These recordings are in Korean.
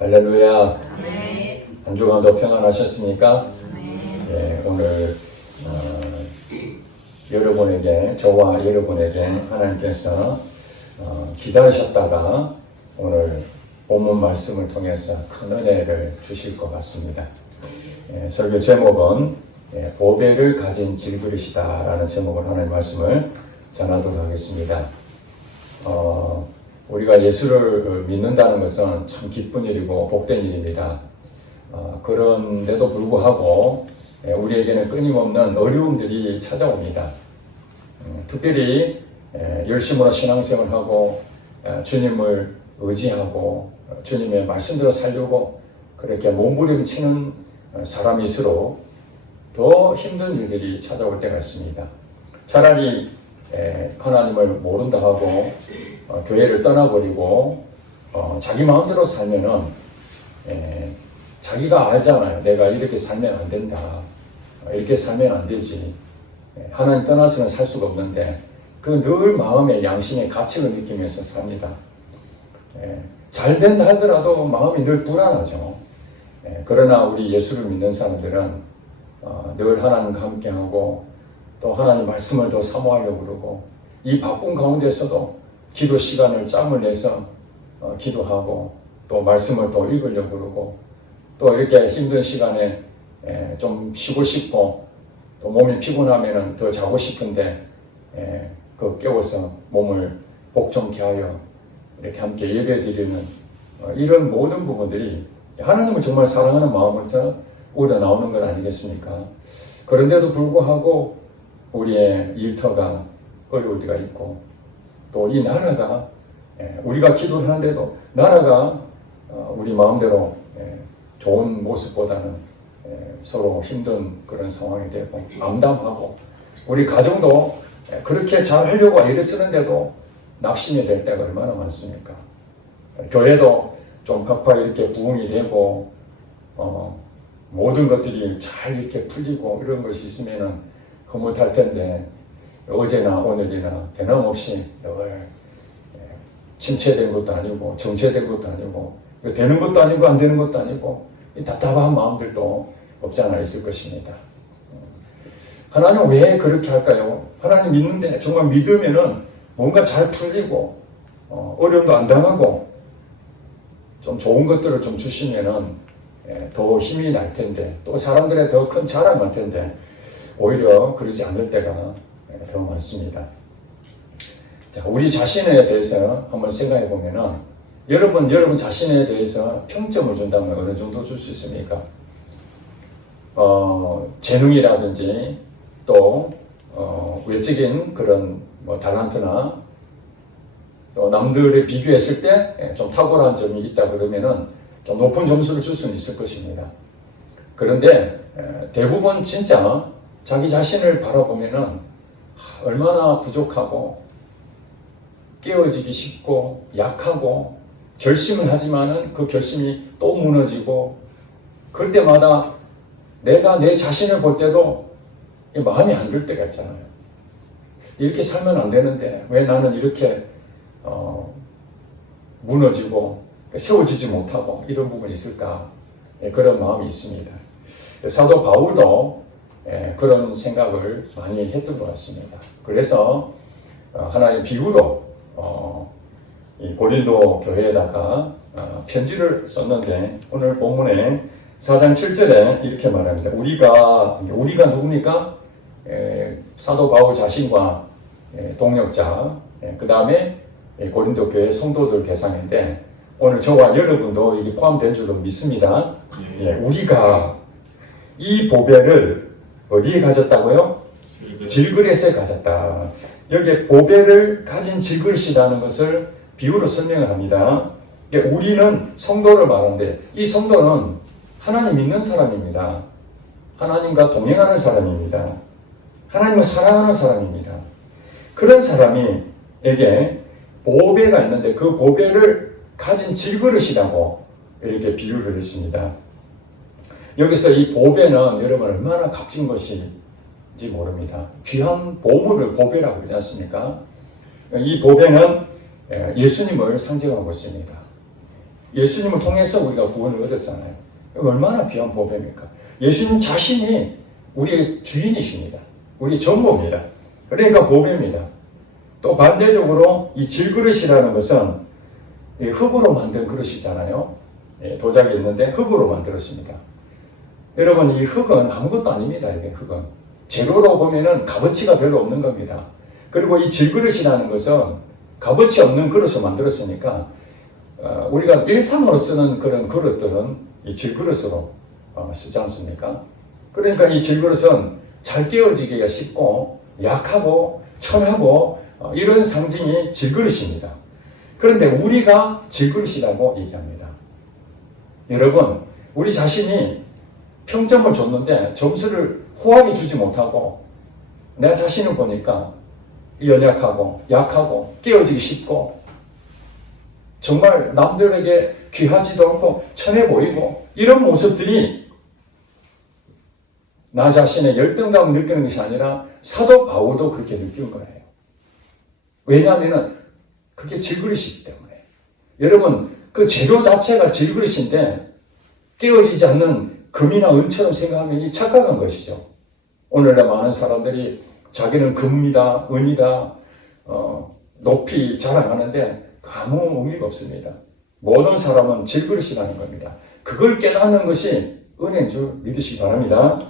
할렐루야. 네. 한 주간도 평안하셨습니까? 네. 오늘 여러분에게, 저와 여러분에게 하나님께서 기다리셨다가 오늘 본문 말씀을 통해서 큰 은혜를 주실 것 같습니다. 설교 제목은 보배를 가진 질그릇이다 라는 제목으로 하나님 말씀을 전하도록 하겠습니다. 우리가 예수를 믿는다는 것은 참 기쁜 일이고 복된 일입니다. 그런데도 불구하고 우리에게는 끊임없는 어려움들이 찾아옵니다. 특별히 열심으로 신앙생활을 하고 주님을 의지하고 주님의 말씀대로 살려고 그렇게 몸부림치는 사람일수록 더 힘든 일들이 찾아올 때가 있습니다. 차라리 하나님을 모른다 하고 교회를 떠나버리고 자기 마음대로 살면은 자기가 알잖아요. 내가 이렇게 살면 안 된다. 이렇게 살면 안 되지. 하나님 떠나서는 살 수가 없는데 그 늘 마음의 양심의 가책을 느끼면서 삽니다. 잘 된다 하더라도 마음이 늘 불안하죠. 그러나 우리 예수를 믿는 사람들은 늘 하나님과 함께하고 또 하나님 말씀을 더 사모하려고 그러고 이 바쁜 가운데서도 기도 시간을 짬을 내서 기도하고 또 말씀을 또 읽으려고 그러고 또 이렇게 힘든 시간에 좀 쉬고 싶고 또 몸이 피곤하면 더 자고 싶은데 그 깨워서 몸을 복종케 하여 이렇게 함께 예배드리는 이런 모든 부분들이 하나님을 정말 사랑하는 마음으로서 우러나오는 것 아니겠습니까? 그런데도 불구하고 우리의 일터가 어려울 때가 있고 또 이 나라가 우리가 기도를 하는데도 나라가 우리 마음대로 좋은 모습보다는 서로 힘든 그런 상황이 되고 암담하고 우리 가정도 그렇게 잘 하려고 애를 쓰는데도 낙심이 될 때가 얼마나 많습니까? 교회도 좀 팍팍 이렇게 부흥이 되고 모든 것들이 잘 이렇게 풀리고 이런 것이 있으면은 흐뭇할 텐데 어제나 오늘이나 변함없이 늘 침체된 것도 아니고 정체된 것도 아니고 되는 것도 아니고 안 되는 것도 아니고 답답한 마음들도 없지 않아 있을 것입니다. 하나님 왜 그렇게 할까요? 하나님 믿는데 정말 믿으면은 뭔가 잘 풀리고 어려움도 안 당하고 좀 좋은 것들을 좀 주시면은 더 힘이 날 텐데 또 사람들의 더 큰 자랑을 할 텐데 오히려 그러지 않을 때가 더 많습니다. 자, 우리 자신에 대해서 한번 생각해 보면은 여러분 자신에 대해서 평점을 준다면 어느 정도 줄 수 있습니까? 재능이라든지 또 외적인 그런 달란트나 또 남들에 비교했을 때 좀 탁월한 점이 있다 그러면은 좀 높은 점수를 줄 수는 있을 것입니다. 그런데 대부분 진짜 자기 자신을 바라보면은 얼마나 부족하고 깨어지기 쉽고 약하고 결심을 하지만은 그 결심이 또 무너지고 그럴 때마다 내가 내 자신을 볼 때도 마음이 안 들 때가 있잖아요. 이렇게 살면 안 되는데 왜 나는 이렇게 무너지고 세워지지 못하고 이런 부분이 있을까? 그런 마음이 있습니다. 사도 바울도 그런 생각을 많이 했던 것 같습니다. 그래서 하나의 비유로 이 고린도 교회에다가 편지를 썼는데 오늘 본문에 4장 7절에 이렇게 말합니다. 우리가 누굽니까? 사도 바울 자신과 동역자, 그 다음에 고린도 교회 성도들 대상인데 오늘 저와 여러분도 이게 포함된 줄로 믿습니다. 우리가 이 보배를 어디에 가졌다고요? 질그릇에 가졌다. 여기에 보배를 가진 질그릇이라는 것을 비유로 설명을 합니다. 우리는 성도를 말하는데 이 성도는 하나님 믿는 사람입니다. 하나님과 동행하는 사람입니다. 하나님을 사랑하는 사람입니다. 그런 사람에게 보배가 있는데 그 보배를 가진 질그릇이라고 이렇게 비유를 했습니다. 여기서 이 보배는 여러분 얼마나 값진 것인지 모릅니다. 귀한 보물을 보배라고 그러지 않습니까? 이 보배는 예수님을 상징하고 있습니다. 예수님을 통해서 우리가 구원을 얻었잖아요. 얼마나 귀한 보배입니까? 예수님 자신이 우리의 주인이십니다. 우리의 전부입니다. 그러니까 보배입니다. 또 반대적으로 이 질그릇이라는 것은 흙으로 만든 그릇이잖아요. 도자기 있는데 흙으로 만들었습니다. 여러분, 이 흙은 아무것도 아닙니다. 이게 흙은 재료로 보면은 값어치가 별로 없는 겁니다. 그리고 이 질그릇이라는 것은 값어치 없는 그릇을 만들었으니까 우리가 일상으로 쓰는 그런 그릇들은 이 질그릇으로 쓰지 않습니까? 그러니까 이 질그릇은 잘 깨어지기가 쉽고 약하고 천하고 이런 상징이 질그릇입니다. 그런데 우리가 질그릇이라고 얘기합니다. 여러분, 우리 자신이 평점을 줬는데 점수를 후하게 주지 못하고 내 자신을 보니까 연약하고 약하고 깨어지기 쉽고 정말 남들에게 귀하지도 않고 천해 보이고 이런 모습들이 나 자신의 열등감을 느끼는 것이 아니라 사도 바울도 그렇게 느낀 거예요. 왜냐하면 그게 질그릇이기 때문에. 여러분, 그 재료 자체가 질그릇인데 깨어지지 않는 금이나 은처럼 생각하면 이 착각한 것이죠. 오늘날 많은 사람들이 자기는 금이다, 은이다, 높이 자랑하는데 아무 의미가 없습니다. 모든 사람은 질그릇이라는 겁니다. 그걸 깨닫는 것이 은혜인 줄 믿으시기 바랍니다.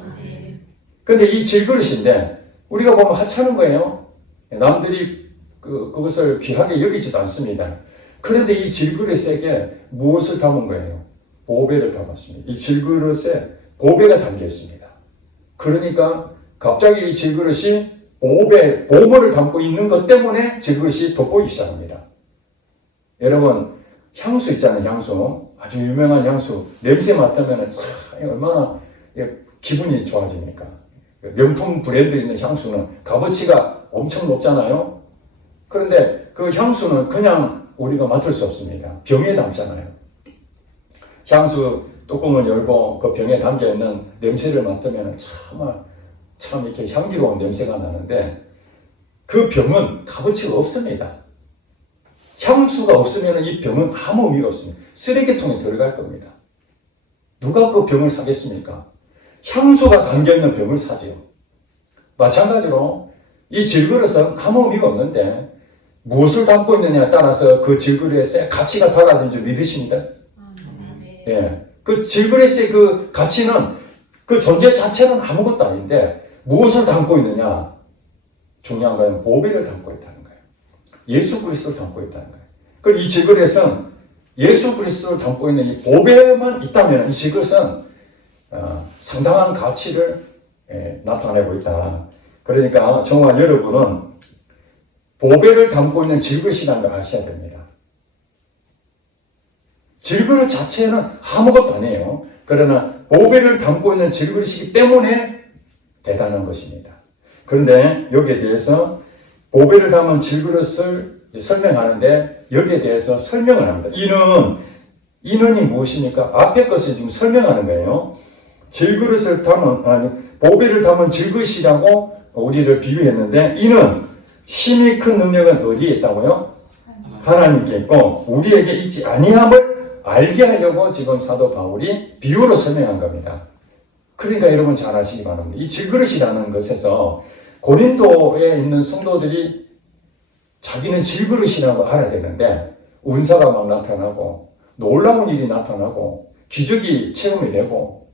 근데 이 질그릇인데 우리가 보면 하찮은 거예요. 남들이 그것을 귀하게 여기지도 않습니다. 그런데 이 질그릇에게 무엇을 담은 거예요? 보배를 담았습니다. 이 질그릇에 보배가 담겨 있습니다. 그러니까 갑자기 이 질그릇이 보물을 담고 있는 것 때문에 질그릇이 돋보이기 시작합니다. 여러분, 향수 있잖아요. 향수. 아주 유명한 향수. 냄새 맡으면 참 얼마나 기분이 좋아집니까? 명품 브랜드 있는 향수는 값어치가 엄청 높잖아요. 그런데 그 향수는 그냥 우리가 맡을 수 없습니다. 병에 담잖아요. 향수 뚜껑을 열고 그 병에 담겨있는 냄새를 맡으면 참 이렇게 향기로운 냄새가 나는데 그 병은 값어치가 없습니다. 향수가 없으면 이 병은 아무 의미가 없습니다. 쓰레기통에 들어갈 겁니다. 누가 그 병을 사겠습니까? 향수가 담겨있는 병을 사지요. 마찬가지로 이 질그릇은 아무 의미가 없는데 무엇을 담고 있느냐에 따라서 그 질그릇의 가치가 달라지는 줄 믿으십니다. 예. 그 질그릇의 그 가치는 그 존재 자체는 아무것도 아닌데 무엇을 담고 있느냐? 중요한 건 보배를 담고 있다는 거예요. 예수 그리스도를 담고 있다는 거예요. 그리고 이 질그릇은 예수 그리스도를 담고 있는 이 보배만 있다면 이 질그릇은 상당한 가치를 나타내고 있다. 그러니까 정말 여러분은 보배를 담고 있는 질그릇이라는 걸 아셔야 됩니다. 질그릇 자체는 아무것도 아니에요. 그러나 보배를 담고 있는 질그릇이기 때문에 대단한 것입니다. 그런데 여기에 대해서 보배를 담은 질그릇을 설명하는데 여기에 대해서 설명을 합니다. 이는이 무엇입니까? 앞에 것을 지금 설명하는 거예요. 보배를 담은 질그릇이라고 우리를 비유했는데 이는 힘이 큰 능력은 어디에 있다고요? 하나님께 있고 우리에게 있지 아니함을 알게 하려고 지금 사도 바울이 비유로 설명한 겁니다. 그러니까 여러분 잘 아시기 바랍니다. 이 질그릇이라는 것에서 고린도에 있는 성도들이 자기는 질그릇이라고 알아야 되는데 은사가 막 나타나고 놀라운 일이 나타나고 기적이 체험이 되고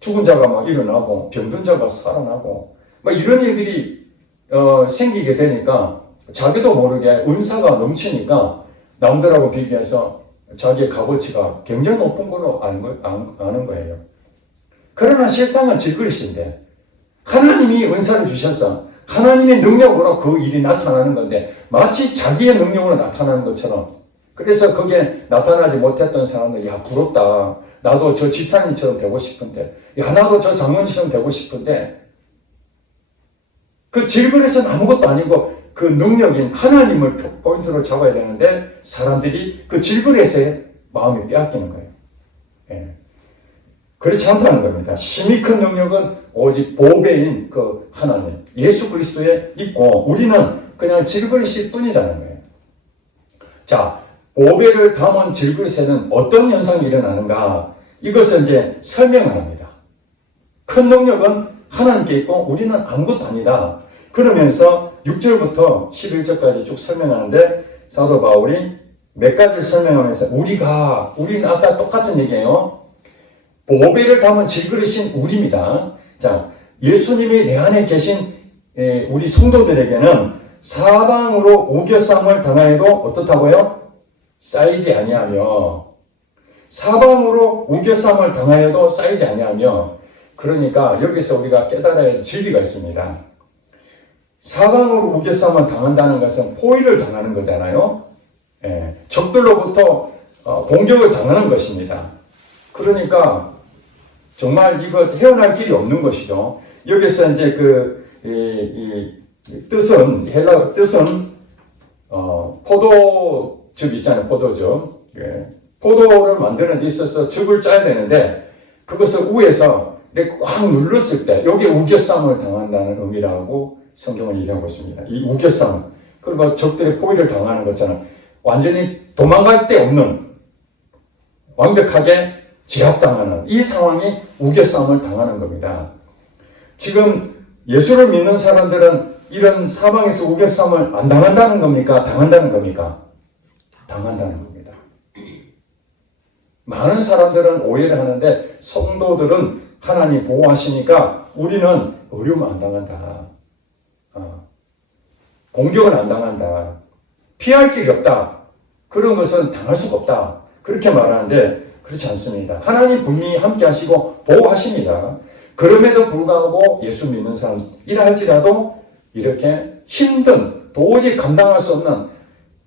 죽은 자가 막 일어나고 병든 자가 살아나고 막 이런 일들이 생기게 되니까 자기도 모르게 은사가 넘치니까 남들하고 비교해서 자기의 값어치가 굉장히 높은 걸로 아는 거예요. 그러나 실상은 질그릇인데 하나님이 은사를 주셔서 하나님의 능력으로 그 일이 나타나는 건데 마치 자기의 능력으로 나타나는 것처럼 그래서 거기에 나타나지 못했던 사람들 야 부럽다. 나도 저 집사님처럼 되고 싶은데 야 나도 저 장로님처럼 되고 싶은데 그 질그릇은 아무것도 아니고 그 능력인 하나님을 포인트로 잡아야 되는데 사람들이 그 질그릇에 마음이 빼앗기는 거예요. 예. 그렇지 않다는 겁니다. 힘이 큰 능력은 오직 보배인 그 하나님 예수 그리스도에 있고 우리는 그냥 질그릇일 뿐이라는 거예요. 자, 보배를 담은 질그릇에는 어떤 현상이 일어나는가? 이것을 이제 설명을 합니다. 큰 능력은 하나님께 있고 우리는 아무것도 아니다. 그러면서 6절부터 11절까지 쭉 설명하는데 사도 바울이 몇 가지를 설명하면서 우리는 아까 똑같은 얘기예요. 보배를 담은 질그릇인 우리입니다. 자, 예수님이 내 안에 계신 우리 성도들에게는 사방으로 우겨쌈을 당하여도 어떻다고요? 쌓이지 아니하며, 사방으로 우겨쌈을 당하여도 쌓이지 아니하며, 그러니까 여기서 우리가 깨달아야 할 진리가 있습니다. 사방으로 우겨쌈을 당한다는 것은 포위를 당하는 거잖아요. 적들로부터 공격을 당하는 것입니다. 그러니까 정말 이거 헤어날 길이 없는 것이죠. 여기서 이제 뜻은 헬라 뜻은 포도즙 있잖아요. 포도즙. 포도를 만드는 데 있어서 즙을 짜야 되는데 그것을 위에서 이렇게 꽉 눌렀을 때 여기에 우겨쌈을 당한다는 의미라고 성경을 얘기하고 있습니다. 이 우겨쌈. 그리고 적들의 포위를 당하는 것처럼 완전히 도망갈 데 없는 완벽하게 제압당하는 이 상황이 우겨쌈을 당하는 겁니다. 지금 예수를 믿는 사람들은 이런 사방에서 우겨쌈을 안 당한다는 겁니까? 당한다는 겁니까? 당한다는 겁니다. 많은 사람들은 오해를 하는데 성도들은 하나님 보호하시니까 우리는 어려움 안 당한다. 공격을 안 당한다. 피할 길이 없다. 그런 것은 당할 수가 없다. 그렇게 말하는데 그렇지 않습니다. 하나님 분명히 함께 하시고 보호하십니다. 그럼에도 불구하고 예수 믿는 사람이라 할지라도 이렇게 힘든 도저히 감당할 수 없는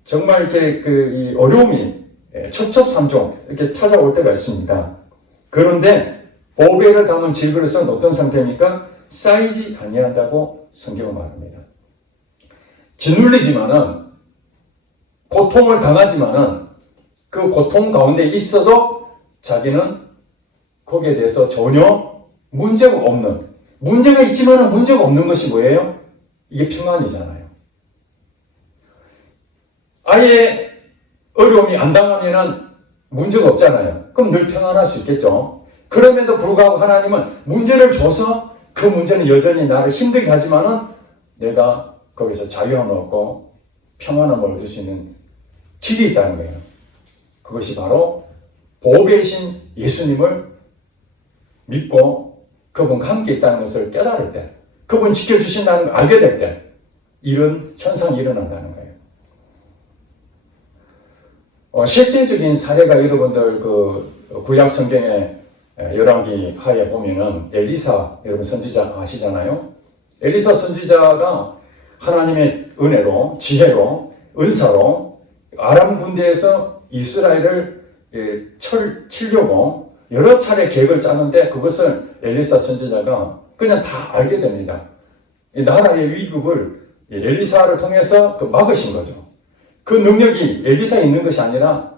정말 이렇게 이 어려움이 첩첩산중 이렇게 찾아올 때가 있습니다. 그런데 보배를 담은 질그릇은 어떤 상태입니까? 쌓이지 아니한다고 성경은 말합니다. 짓눌리지만은 고통을 당하지만은 그 고통 가운데 있어도 자기는 거기에 대해서 전혀 문제가 없는, 문제가 있지만은 문제가 없는 것이 뭐예요? 이게 평안이잖아요. 아예 어려움이 안 당하면은 문제가 없잖아요. 그럼 늘 평안할 수 있겠죠. 그럼에도 불구하고 하나님은 문제를 줘서 그 문제는 여전히 나를 힘들게 하지만은 내가 거기서 자유함을 얻고 평안함을 얻을 수 있는 길이 있다는 거예요. 그것이 바로 보배이신 예수님을 믿고 그분과 함께 있다는 것을 깨달을 때, 그분 지켜주신다는 걸 알게 될 때 이런 현상이 일어난다는 거예요. 실제적인 사례가 여러분들 구약 성경의 열왕기 하에 보면은 엘리사, 여러분 선지자 아시잖아요. 엘리사 선지자가 하나님의 은혜로, 지혜로, 은사로 아람 군대에서 이스라엘을 치려고 여러 차례 계획을 짜는데 그것을 엘리사 선지자가 그냥 다 알게 됩니다. 나라의 위급을 엘리사를 통해서 막으신 거죠. 그 능력이 엘리사에 있는 것이 아니라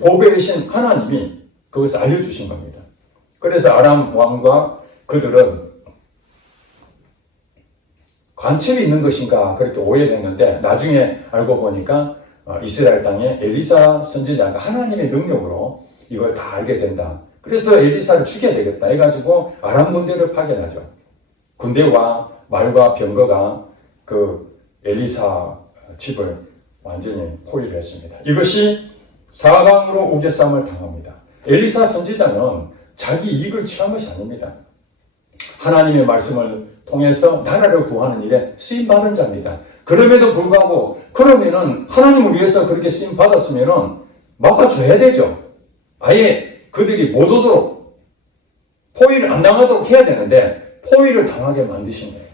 보배이신 하나님이 그것을 알려주신 겁니다. 그래서 아람 왕과 그들은 관측이 있는 것인가 그렇게 오해했는데 나중에 알고 보니까 이스라엘 땅에 엘리사 선지자가 하나님의 능력으로 이걸 다 알게 된다. 그래서 엘리사를 죽여야 되겠다 해가지고 아람 군대를 파견하죠. 군대와 말과 병거가 그 엘리사 집을 완전히 포위를 했습니다. 이것이 사방으로 우겨쌈을 당합니다. 엘리사 선지자는 자기 이익을 취한 것이 아닙니다. 하나님의 말씀을 통해서 나라를 구하는 일에 쓰임받은 자입니다. 그럼에도 불구하고 그러면은 하나님을 위해서 그렇게 쓰임받았으면은 막아줘야 되죠. 아예 그들이 못 오도록 포위를 안 당하도록 해야 되는데 포위를 당하게 만드신 거예요.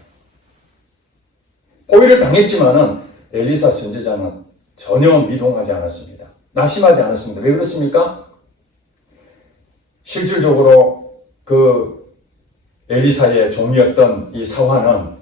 포위를 당했지만은 엘리사 선지자는 전혀 미동하지 않았습니다. 낙심하지 않았습니다. 왜 그렇습니까? 실질적으로 그 엘리사의 종이었던 이 사환은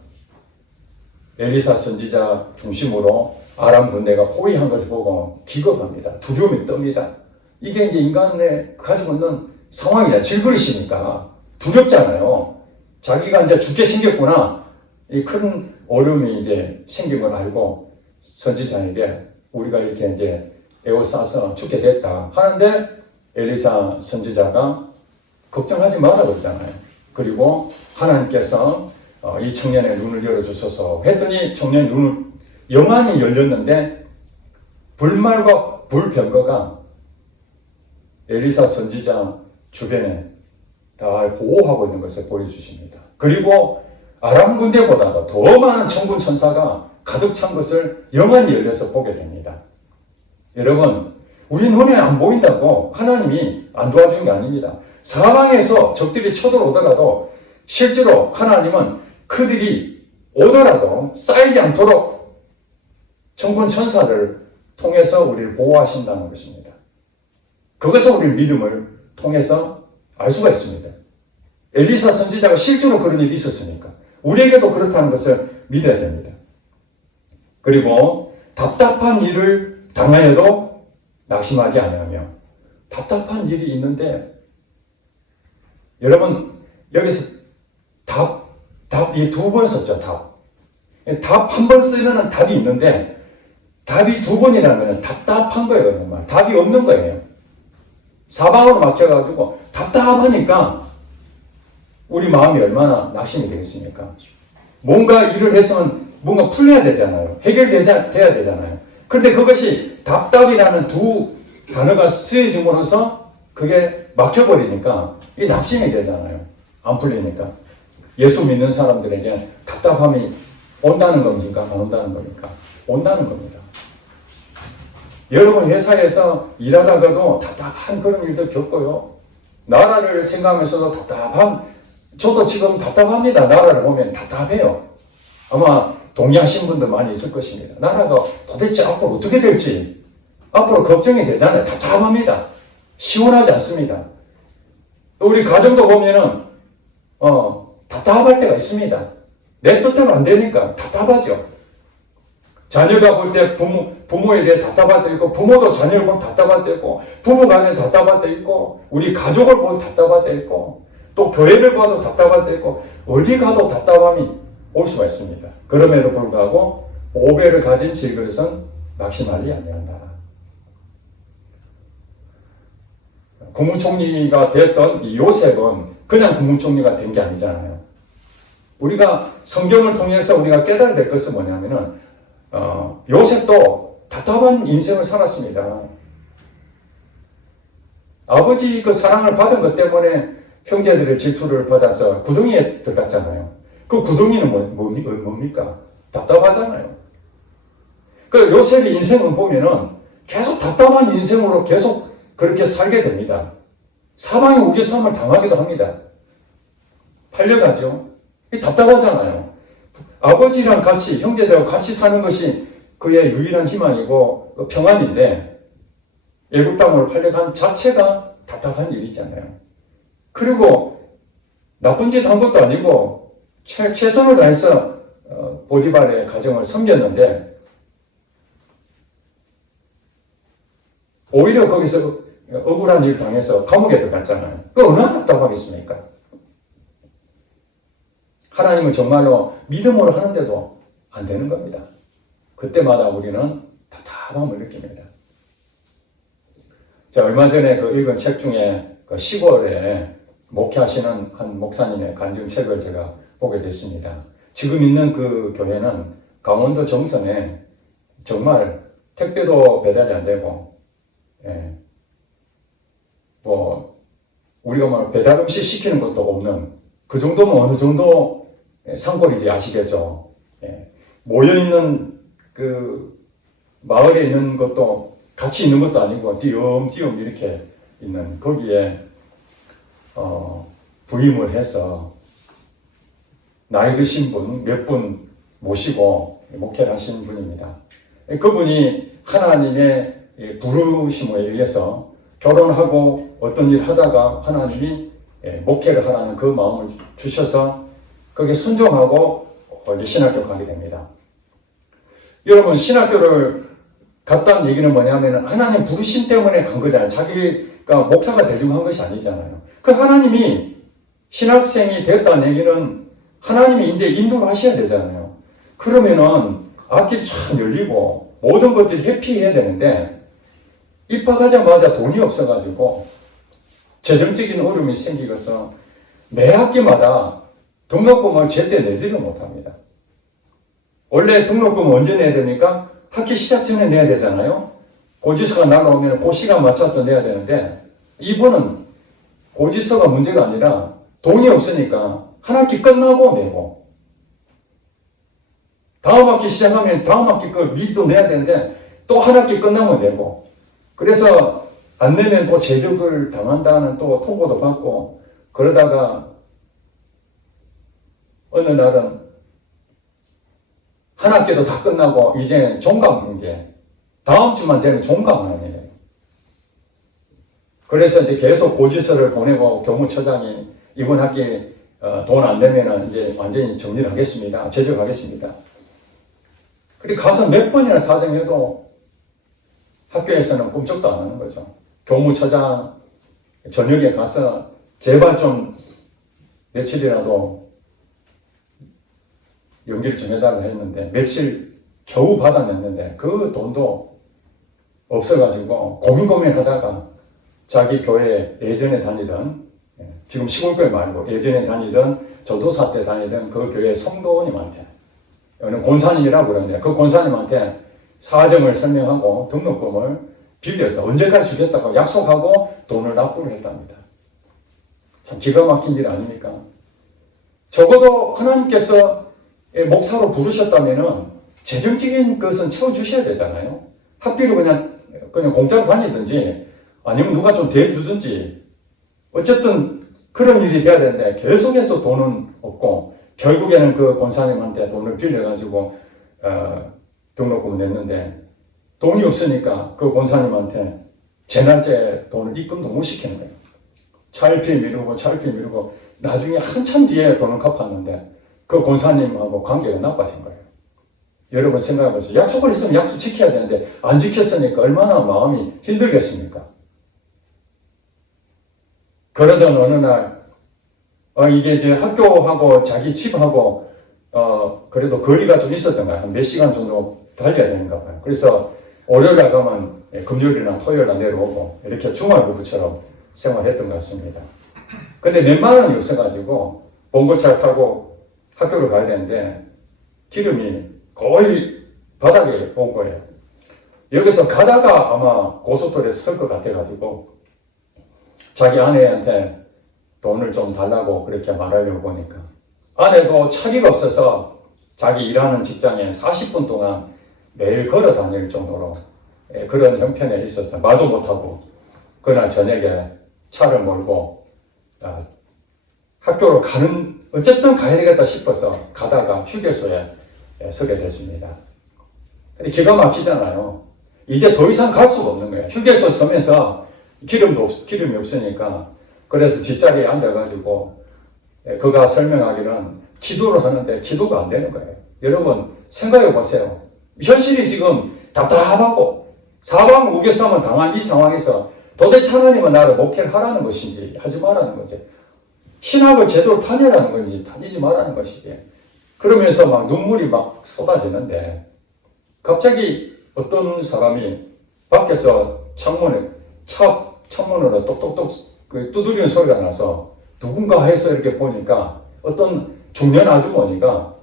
엘리사 선지자 중심으로 아람 군대가 포위한 것을 보고 기겁합니다. 두려움이 뜹니다. 이게 이제 인간의 가지고 있는 상황이야. 질그릇이니까 두렵잖아요. 자기가 이제 죽게 생겼구나. 이 큰 어려움이 이제 생긴 걸 알고 선지자에게 우리가 이렇게 이제 에워싸서 죽게 됐다 하는데 엘리사 선지자가 걱정하지 말라 그랬잖아요. 그리고 하나님께서 이 청년의 눈을 열어주소서 했더니 청년의 눈을 영안이 열렸는데 불말과 불병거가 엘리사 선지자 주변에 다 보호하고 있는 것을 보여주십니다. 그리고 아람 군대보다도 더 많은 천군 천사가 가득 찬 것을 영안이 열려서 보게 됩니다. 여러분, 우리 눈에 안 보인다고 하나님이 안 도와주는 게 아닙니다. 사방에서 적들이 쳐들어오더라도 실제로 하나님은 그들이 오더라도 쌓이지 않도록 천군 천사를 통해서 우리를 보호하신다는 것입니다. 그것을 우리 믿음을 통해서 알 수가 있습니다. 엘리사 선지자가 실제로 그런 일이 있었으니까 우리에게도 그렇다는 것을 믿어야 됩니다. 그리고 답답한 일을 당하여도 낙심하지 아니하며 답답한 일이 있는데 여러분 여기서 답이 두 번 썼죠. 답 한 번 쓰면 답이 있는데 답이 두 번이라면 답답한 거예요. 정말 답이 없는 거예요. 사방으로 막혀가지고 답답하니까 우리 마음이 얼마나 낙심이 되겠습니까? 뭔가 일을 했으면 뭔가 풀려야 되잖아요. 해결돼야 되잖아요. 그런데 그것이 답답이라는 두 단어가 쓰여짐으로써 그게 막혀버리니까 이 낙심이 되잖아요. 안 풀리니까. 예수 믿는 사람들에게 답답함이 온다는 겁니까? 안 온다는 겁니까? 온다는 겁니다. 여러분 회사에서 일하다가도 답답한 그런 일도 겪고요. 나라를 생각하면서도 저도 지금 답답합니다. 나라를 보면 답답해요. 아마 동의하신 분도 많이 있을 것입니다. 나라가 도대체 앞으로 어떻게 될지 앞으로 걱정이 되잖아요. 답답합니다. 시원하지 않습니다. 우리 가정도 보면은 답답할 때가 있습니다. 내 뜻대로 안 되니까 답답하죠. 자녀가 볼 때 부모에 대해 답답할 때 있고 부모도 자녀를 보면 답답할 때 있고 부부간에 답답할 때 있고 우리 가족을 보면 답답할 때 있고 또 교회를 봐도 답답할 때 있고 어디 가도 답답함이 올 수가 있습니다. 그럼에도 불구하고 보배를 가진 질그릇은 낙심하지 아니한다. 국무총리가 됐던 이 요셉은 그냥 국무총리가 된 게 아니잖아요. 우리가 성경을 통해서 우리가 깨달아야 될 것은 뭐냐면은 요셉도 답답한 인생을 살았습니다. 아버지 그 사랑을 받은 것 때문에 형제들의 질투를 받아서 구덩이에 들어갔잖아요. 그 구덩이는 뭡니까? 답답하잖아요. 그 요셉의 인생을 보면은 계속 답답한 인생으로 계속 그렇게 살게 됩니다. 사방에 우겨싸움을 당하기도 합니다. 팔려가죠. 답답하잖아요. 아버지랑 같이, 형제들하고 같이 사는 것이 그의 유일한 희망이고 평안인데 애국 땅으로 팔려간 자체가 답답한 일이잖아요. 그리고 나쁜 짓 한 것도 아니고 최선을 다해서 보디발의 가정을 섬겼는데 오히려 거기서 억울한 일을 당해서 감옥에 들어갔잖아요. 그 얼마나 답답하겠습니까? 하나님은 정말로 믿음으로 하는데도 안 되는 겁니다. 그때마다 우리는 답답함을 느낍니다. 자, 얼마 전에 그 읽은 책 중에 그 시골에 목회하시는 한 목사님의 간증책을 제가 보게 됐습니다. 지금 있는 그 교회는 강원도 정선에 정말 택배도 배달이 안 되고, 우리가 뭐 배달 음식 시키는 것도 없는 그 정도면 어느 정도 산골인지 아시겠죠? 모여있는 그 마을에 있는 것도 같이 있는 것도 아니고 띄엄띄엄 이렇게 있는 거기에 부임을 해서 나이 드신 분 몇 분 모시고 목회를 하신 분입니다. 그분이 하나님의 부르심에 의해서 결혼하고 어떤 일 하다가 하나님이 목회를 하라는 그 마음을 주셔서 거기에 순종하고 신학교 가게 됩니다. 여러분, 신학교를 갔다는 얘기는 뭐냐면 하나님 부르심 때문에 간 거잖아요. 자기가 목사가 되려고 한 것이 아니잖아요. 그 하나님이 신학생이 됐다는 얘기는 하나님이 이제 인도를 하셔야 되잖아요. 그러면은 앞길이 참 열리고 모든 것들이 해피해야 되는데 입학하자마자 돈이 없어가지고 재정적인 어려움이 생기고서 매 학기마다 등록금을 제때 내지를 못합니다. 원래 등록금을 언제 내야 됩니까? 학기 시작 전에 내야 되잖아요. 고지서가 날라오면 그 시간 맞춰서 내야 되는데 이분은 고지서가 문제가 아니라 돈이 없으니까 한 학기 끝나고 내고 다음 학기 시작하면 다음 학기 걸 미리 또 내야 되는데 또 한 학기 끝나면 내고 그래서 안 내면 또 제적을 당한다는 또 통보도 받고 그러다가 어느 날은 한 학기도 다 끝나고 이제 종강 문제 다음 주만 되면 종강하는 일이에요. 그래서 이제 계속 고지서를 보내고 교무처장이 이번 학기 돈 안 내면은 이제 완전히 정리를 하겠습니다. 제적하겠습니다. 그리고 가서 몇 번이나 사정해도 학교에서는 꿈쩍도 안 하는 거죠. 교무처장 저녁에 가서 제발 좀 며칠이라도 연기를 좀 해달라 했는데 며칠 겨우 받아냈는데 그 돈도 없어가지고 고민하다가 자기 교회 예전에 다니던 지금 시골교회 말고 예전에 다니던 전도사 때 다니던 그 교회 성도님한테 어느 권사님이라고 그러는데 그 권사님한테 사정을 설명하고 등록금을 빌려서 언제까지 주겠다고 약속하고 돈을 납부를 했답니다. 참 기가 막힌 일 아닙니까? 적어도 하나님께서 목사로 부르셨다면은 재정적인 것은 채워주셔야 되잖아요. 학비를 그냥 공짜로 다니든지 아니면 누가 좀 대주든지 어쨌든 그런 일이 돼야 되는데 계속해서 돈은 없고 결국에는 그 권사님한테 돈을 빌려가지고 등록금을 냈는데 돈이 없으니까 그 권사님한테 재난제 돈을 입금도 못 시키는 거예요. 차일피 미루고 나중에 한참 뒤에 돈을 갚았는데 그 권사님하고 관계가 나빠진 거예요. 여러분 생각해보세요. 약속을 했으면 약속 지켜야 되는데 안 지켰으니까 얼마나 마음이 힘들겠습니까? 그러던 어느 날 이게 이제 학교하고 자기 집하고 그래도 거리가 좀 있었던 거예요. 한 몇 시간 정도 달려야 되는가 봐요. 그래서 월요일에 가면 금요일이나 토요일에 내려오고 이렇게 주말부부처럼 생활했던 것 같습니다. 근데 몇만 원이 없어가지고 봉고차 타고 학교를 가야 되는데 기름이 거의 바닥에 온 거예요. 여기서 가다가 아마 고속도로에서 설 것 같아가지고 자기 아내한테 돈을 좀 달라고 그렇게 말하려고 보니까 아내도 차비가 없어서 자기 일하는 직장에 40분 동안 매일 걸어 다닐 정도로 그런 형편에 있어서 말도 못하고 그날 저녁에 차를 몰고 학교로 어쨌든 가야 되겠다 싶어서 가다가 휴게소에 서게 됐습니다. 근데 기가 막히잖아요. 이제 더 이상 갈 수가 없는 거예요. 휴게소 서면서 기름이 없으니까 그래서 뒷자리에 앉아가지고 그가 설명하기는 기도를 하는데 기도가 안 되는 거예요. 여러분 생각해 보세요. 현실이 지금 답답하고 사방우겨싸움을 당한 이 상황에서 도대체 하나님은 나를 목회를 하라는 것인지 하지 말라는 거지. 신학을 제대로 다니라는 건지 다니지 말라는 것이지. 그러면서 막 눈물이 막 쏟아지는데 갑자기 어떤 사람이 밖에서 창문으로 똑똑똑 두드리는 소리가 나서 누군가 해서 이렇게 보니까 어떤 중년 아주머니가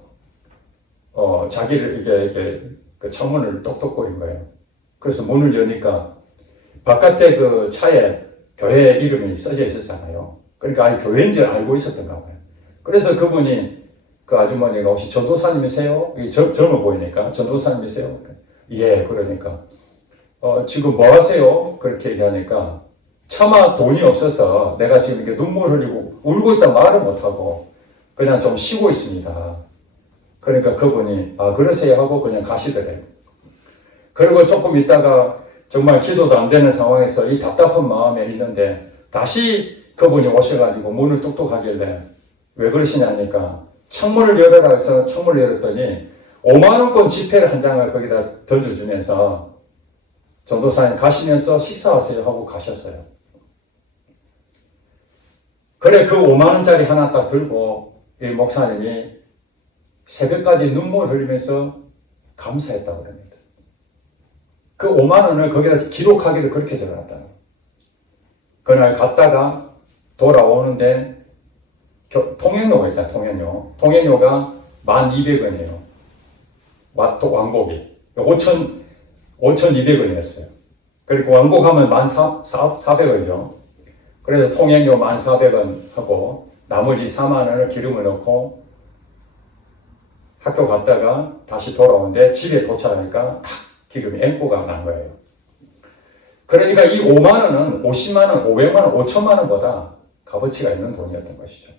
자기를 이렇게 그 창문을 똑똑거린 거예요. 그래서 문을 여니까 바깥에 그 차에 교회 이름이 써져 있었잖아요. 그러니까 아예 교회인 줄 알고 있었던가 봐요. 그래서 그분이 그 아주머니가 혹시 전도사님이세요? 젊어 보이니까 전도사님이세요? 예, 그러니까 지금 뭐 하세요? 그렇게 얘기하니까 차마 돈이 없어서 내가 지금 이렇게 눈물 흘리고 울고 있다 말을 못하고 그냥 좀 쉬고 있습니다. 그러니까 그분이 그러세요 하고 그냥 가시더래요. 그리고 조금 있다가 정말 기도도 안 되는 상황에서 이 답답한 마음에 있는데 다시 그분이 오셔가지고 문을 뚝뚝 하길래 왜 그러시냐니까 창문을 열어라 해서 창문을 열었더니 5만원권 지폐를 한 장을 거기다 던져주면서 전도사님 가시면서 식사하세요 하고 가셨어요. 그래 그 5만원짜리 하나 딱 들고 이 목사님이 새벽까지 눈물 흘리면서 감사했다고 합니다. 그 5만 원을 거기다 기록하기를 그렇게 적어놨다는 거예요. 그날 갔다가 돌아오는데 통행료가 있잖아요. 통행료가 1,200원이에요. 왕복이 5,200원이었어요. 그리고 왕복하면 1,400원이죠. 그래서 통행료 1,400원 하고 나머지 4만 원을 기름을 넣고 학교 갔다가 다시 돌아오는데 집에 도착하니까 탁 기름이 앵꼬가 난 거예요. 그러니까 이 5만 원은 50만 원, 500만 원, 5천만 원보다 값어치가 있는 돈이었던 것이죠.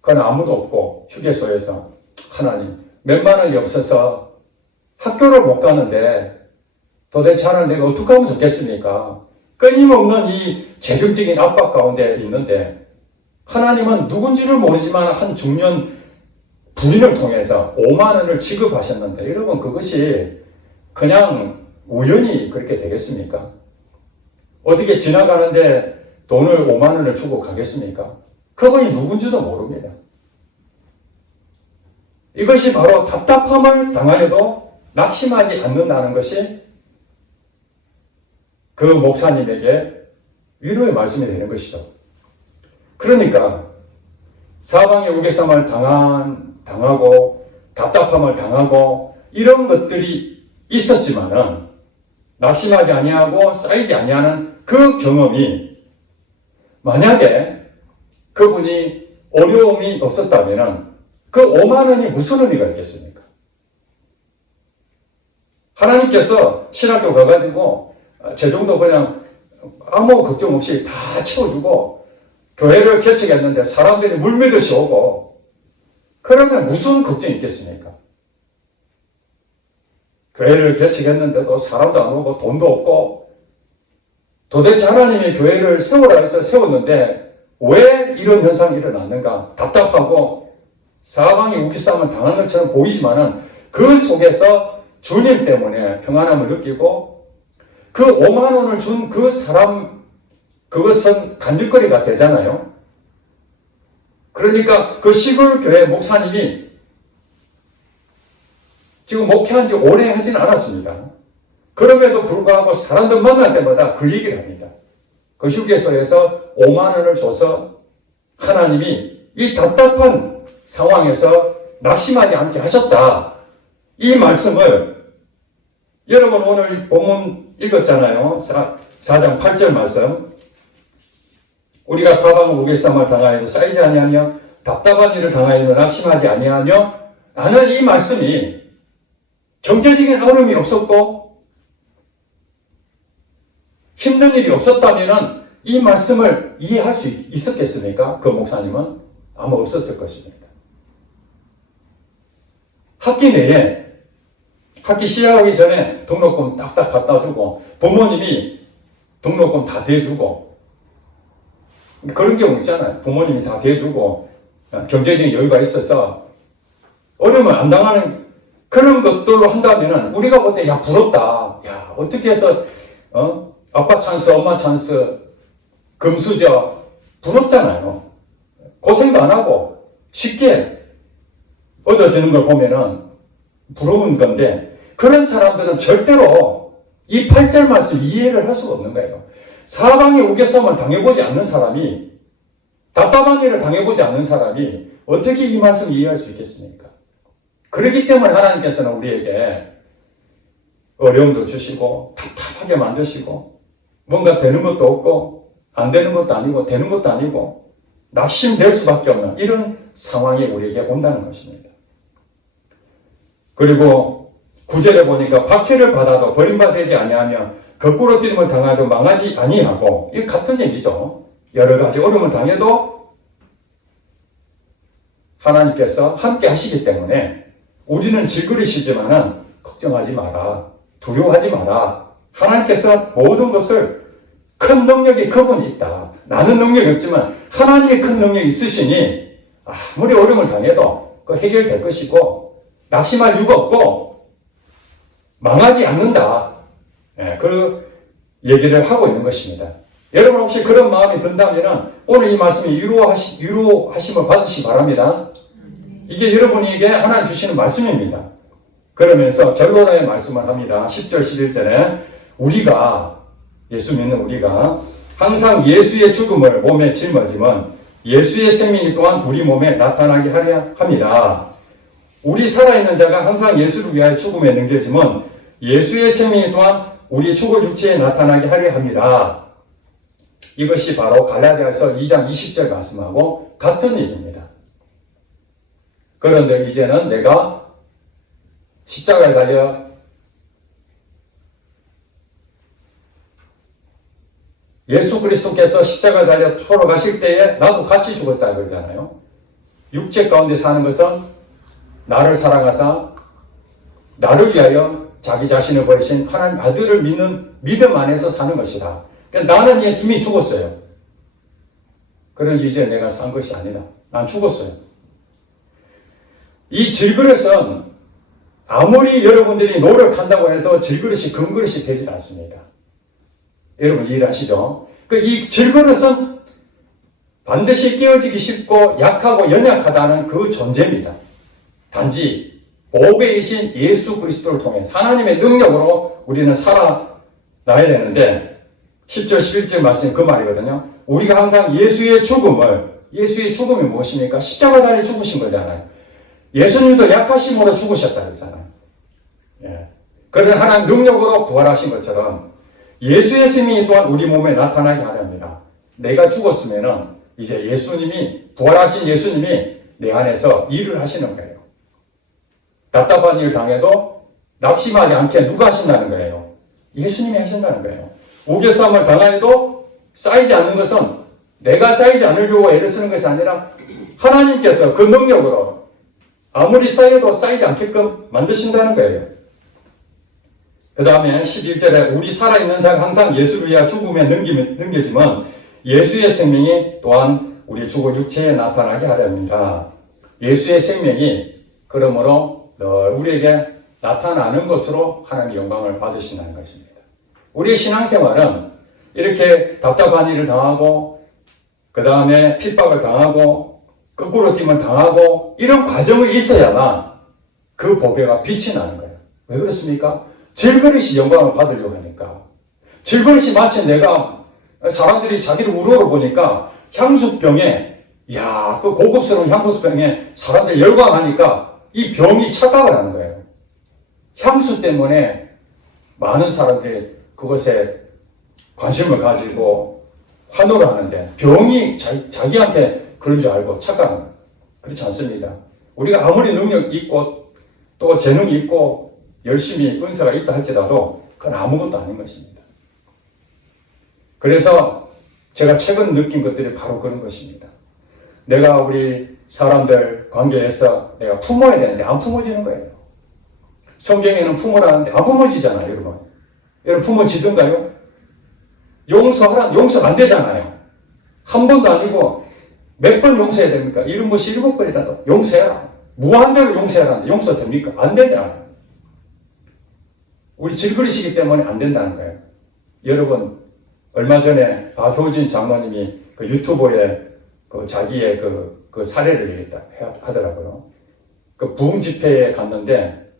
그건 아무도 없고 휴게소에서 하나님 몇만 원이 없어서 학교를 못 가는데 도대체 하나님 내가 어떻게 하면 좋겠습니까? 끊임없는 이 재정적인 압박 가운데 있는데 하나님은 누군지를 모르지만 한 중년 부인을 통해서 5만 원을 지급하셨는데 여러분 그것이 그냥 우연히 그렇게 되겠습니까? 어떻게 지나가는데 돈을 5만 원을 주고 가겠습니까? 그분이 누군지도 모릅니다. 이것이 바로 답답함을 당하여도 낙심하지 않는다는 것이 그 목사님에게 위로의 말씀이 되는 것이죠. 그러니까 사방에 우겨쌈을 당하고 답답함을 당하고 이런 것들이 있었지만은 낙심하지 아니하고 쌓이지 아니하는 그 경험이 만약에 그분이 어려움이 없었다면 그 5만 원이 무슨 의미가 있겠습니까? 하나님께서 신학교 가가지고 제 정도 그냥 아무 걱정 없이 다 채워주고 교회를 개척했는데 사람들이 물밀듯이 오고 그러면 무슨 걱정이 있겠습니까? 교회를 개척했는데도 사람도 안 오고 돈도 없고 도대체 하나님이 교회를 세우라 해서 세웠는데 왜 이런 현상이 일어났는가 답답하고 사방이 우기싸움을 당한 것처럼 보이지만은 그 속에서 주님 때문에 평안함을 느끼고 그 5만 원을 준 그 사람 그것은 간질거리가 되잖아요. 그러니까 그 시골 교회 목사님이 지금 목회한 지 오래 하지는 않았습니다. 그럼에도 불구하고 사람들 만날 때마다 그 얘기를 합니다. 그 휴게소에서 5만 원을 줘서 하나님이 이 답답한 상황에서 낙심하지 않게 하셨다. 이 말씀을 여러분 오늘 본문 읽었잖아요. 4장 8절 말씀. 우리가 사방을 우겨쌈을 당하여도 쌓이지 아니하며 답답한 일을 당하여도 낙심하지 아니하며 나는 이 말씀이 경제적인 어려움이 없었고 힘든 일이 없었다면 이 말씀을 이해할 수 있었겠습니까? 그 목사님은 아마 없었을 것입니다. 학기 내에 학기 시작하기 전에 등록금 딱딱 갖다 주고 부모님이 등록금 다 대주고 그런 경우 있잖아요. 부모님이 다 대주고 경제적인 여유가 있어서 어려움을 안 당하는 그런 것들로 한다면 우리가 볼 때 야 부럽다. 야 어떻게 해서 아빠 찬스 엄마 찬스 금수저 부럽잖아요. 고생도 안 하고 쉽게 얻어지는 걸 보면은 부러운 건데 그런 사람들은 절대로 이 8절 말씀 이해를 할 수가 없는 거예요. 사방에 우겨쌈을 당해보지 않는 사람이 답답한 일을 당해보지 않는 사람이 어떻게 이 말씀을 이해할 수 있겠습니까? 그렇기 때문에 하나님께서는 우리에게 어려움도 주시고 답답하게 만드시고 뭔가 되는 것도 없고 안 되는 것도 아니고 되는 것도 아니고 낙심될 수밖에 없는 이런 상황이 우리에게 온다는 것입니다. 그리고 9절에 보니까 박해를 받아도 버림받지 아니하며 거꾸로 뛰임을 당하도 망하지 아니하고 이거 같은 얘기죠. 여러 가지 어려움을 당해도 하나님께서 함께 하시기 때문에 우리는 질그릇이지만은 걱정하지 마라. 두려워하지 마라. 하나님께서 모든 것을 큰 능력이 그분이 있다. 나는 능력이 없지만 하나님의 큰 능력이 있으시니 아무리 어려움을 당해도 그 해결될 것이고 낙심할 이유가 없고 망하지 않는다. 그 얘기를 하고 있는 것입니다. 여러분 혹시 그런 마음이 든다면 오늘 이 말씀이 위로하심을 받으시기 바랍니다. 이게 여러분에게 하나님 주시는 말씀입니다. 그러면서 결론의 말씀을 합니다. 10절 11절에 우리가, 예수 믿는 우리가 항상 예수의 죽음을 몸에 짊어지면 예수의 생명이 또한 우리 몸에 나타나게 하려 합니다. 우리 살아있는 자가 항상 예수를 위하여 죽음에 넘겨지면 예수의 생명이 또한 우리 죽을 육체에 나타나게 하려 합니다. 이것이 바로 갈라디아서 2장 20절 말씀하고 같은 일입니다. 그런데 이제는 내가 십자가에 달려 예수 그리스도께서 십자가에 달려 돌아가실 때에 나도 같이 죽었다 그러잖아요. 육체 가운데 사는 것은 나를 사랑하사 나를 위하여 자기 자신을 버리신 하나님 아들을 믿는 믿음 안에서 사는 것이다. 그러니까 나는 이미 죽었어요. 그런지 이제 내가 산 것이 아니다. 난 죽었어요. 이 질그릇은 아무리 여러분들이 노력한다고 해도 질그릇이 금그릇이 되질 않습니다. 여러분 이해하시죠? 이 질그릇은 반드시 깨어지기 쉽고 약하고 연약하다는 그 존재입니다. 단지 보배에 계신 예수 그리스도를 통해 하나님의 능력으로 우리는 살아나야 되는데 10절 11절 말씀이 그 말이거든요. 우리가 항상 예수의 죽음이 무엇입니까? 십자가 달려 죽으신 거잖아요. 예수님도 약하심으로 죽으셨다 그러잖아요. 예. 그런 하나님 능력으로 부활하신 것처럼 예수의 생명이 또한 우리 몸에 나타나게 하렵니다. 내가 죽었으면은 이제 예수님이, 부활하신 예수님이 내 안에서 일을 하시는 거예요. 답답한 일 당해도 낙심하지 않게 누가 하신다는 거예요? 예수님이 하신다는 거예요. 우겨싸움을 당해도 쌓이지 않는 것은 내가 쌓이지 않으려고 애를 쓰는 것이 아니라 하나님께서 그 능력으로 아무리 쌓여도 쌓이지 않게끔 만드신다는 거예요. 그 다음에 11절에 우리 살아있는 자가 항상 예수를 위하여 죽음에 넘겨지면 예수의 생명이 또한 우리 죽을 육체에 나타나게 하려 합니다. 예수의 생명이 그러므로 늘 우리에게 나타나는 것으로 하나님의 영광을 받으신다는 것입니다. 우리의 신앙생활은 이렇게 답답한 일을 당하고 그 다음에 핍박을 당하고 거꾸로 뛰면 당하고 이런 과정이 있어야만 그 보배가 빛이 나는 거예요. 왜 그렇습니까? 질그릇이 영광을 받으려고 하니까. 질그릇이 마치 내가 사람들이 자기를 우러러 보니까 향수병에 그 고급스러운 향수병에 사람들이 열광하니까 이 병이 착각을 하는 거예요. 향수 때문에 많은 사람들이 그것에 관심을 가지고 환호를 하는데 병이 자기한테 그런 줄 알고 착각하는 거예요. 그렇지 않습니다. 우리가 아무리 능력이 있고 또 재능이 있고 열심히 은사가 있다 할지라도 그건 아무것도 아닌 것입니다. 그래서 제가 최근 느낀 것들이 바로 그런 것입니다. 내가 우리 사람들 관계에서 내가 품어야 되는데 안 품어지는 거예요. 성경에는 품으라는데 안 품어지잖아요, 여러분. 여러분 품어지던가요? 용서하라, 용서가 안 되잖아요. 한 번도 아니고 몇 번 용서해야 됩니까? 이런 것이 7번이라도 용서해라. 무한대로 용서해라. 용서 됩니까? 안 되잖아요. 우리 질그릇이기 때문에 안 된다는 거예요. 여러분, 얼마 전에 박효진 장로님이 그 유튜브에 그 자기의 그 사례를 하더라고요. 그 부흥 집회에 갔는데